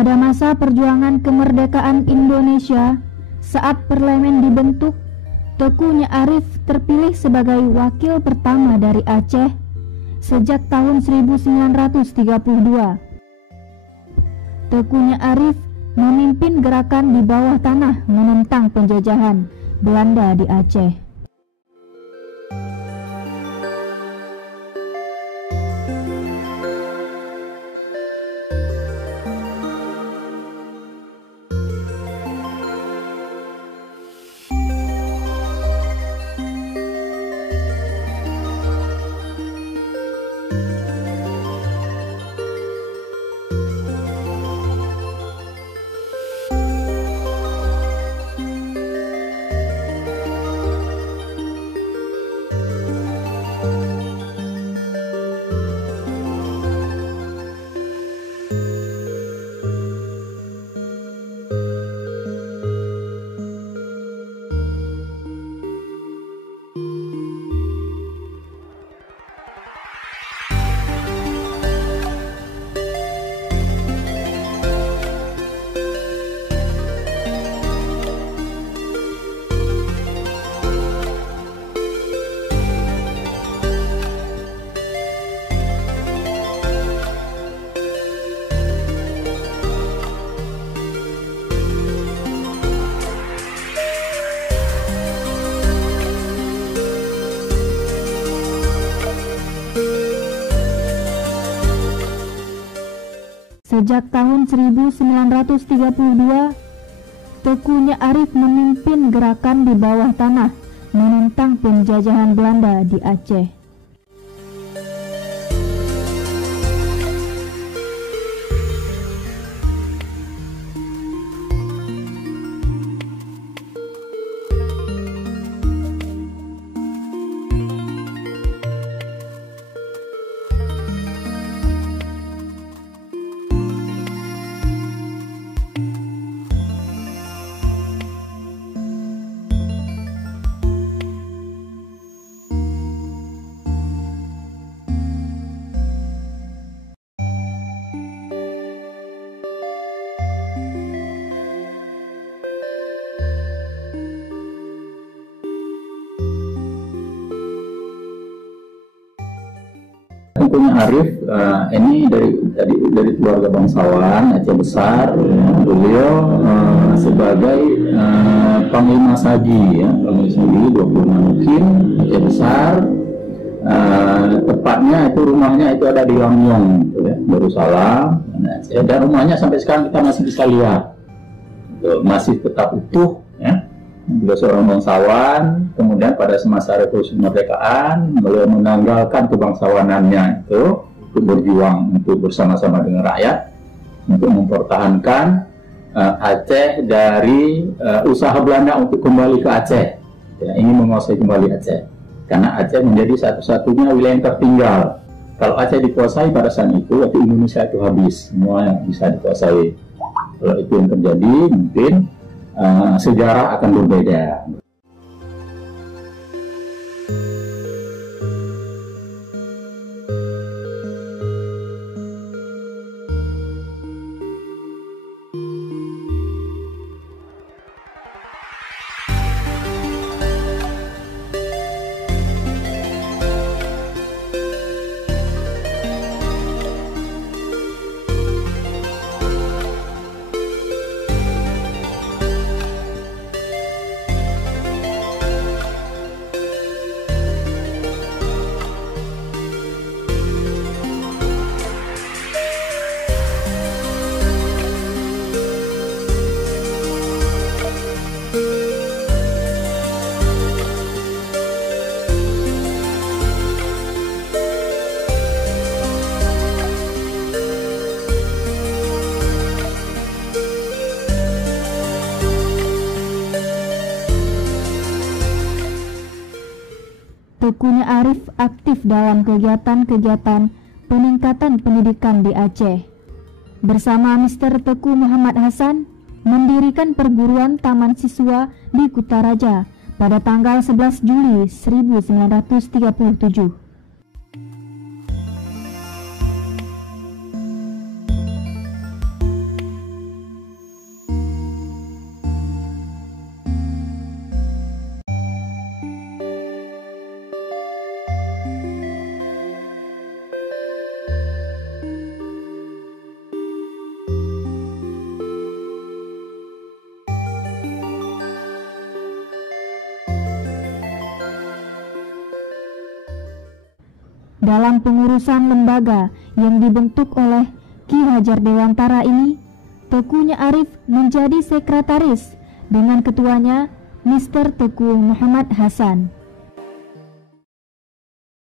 Pada masa perjuangan kemerdekaan Indonesia, saat Parlemen dibentuk, Teuku Nyak Arif terpilih sebagai wakil pertama dari Aceh sejak tahun 1932. Teuku Nyak Arif memimpin gerakan di bawah tanah menentang penjajahan Belanda di Aceh. Sejak tahun 1932, Teuku Nyak Arif memimpin gerakan di bawah tanah menentang penjajahan Belanda di Aceh. Teuku Nyak Arif ini dari keluarga bangsawan Aceh Besar. Beliau sebagai Panglima Saji, Panglima Saji 26 Mukim Aceh Besar. Tepatnya itu rumahnya itu ada di Langyong, Darussalam, Aceh. Dan rumahnya sampai sekarang kita masih bisa lihat, masih tetap utuh. Beliau seorang bangsawan, kemudian pada semasa revolusi kemerdekaan beliau menanggalkan kebangsawanannya itu untuk berjuang untuk bersama-sama dengan rakyat untuk mempertahankan Aceh dari usaha Belanda untuk kembali ke Aceh, ingin menguasai kembali Aceh karena Aceh menjadi satu-satunya wilayah yang tertinggal. Kalau Aceh dikuasai pada saat itu, waktu Indonesia itu habis, semua bisa dikuasai. Kalau itu yang terjadi, mungkin sejarah akan berbeda. Teuku Nyak Arif aktif dalam kegiatan-kegiatan peningkatan pendidikan di Aceh. Bersama Mr. Teuku Muhammad Hasan, mendirikan perguruan taman siswa di Kutaraja pada tanggal 11 Juli 1937. Dalam pengurusan lembaga yang dibentuk oleh Ki Hajar Dewantara ini, Teukunya Arif menjadi sekretaris dengan ketuanya Mr. Teku Muhammad Hasan.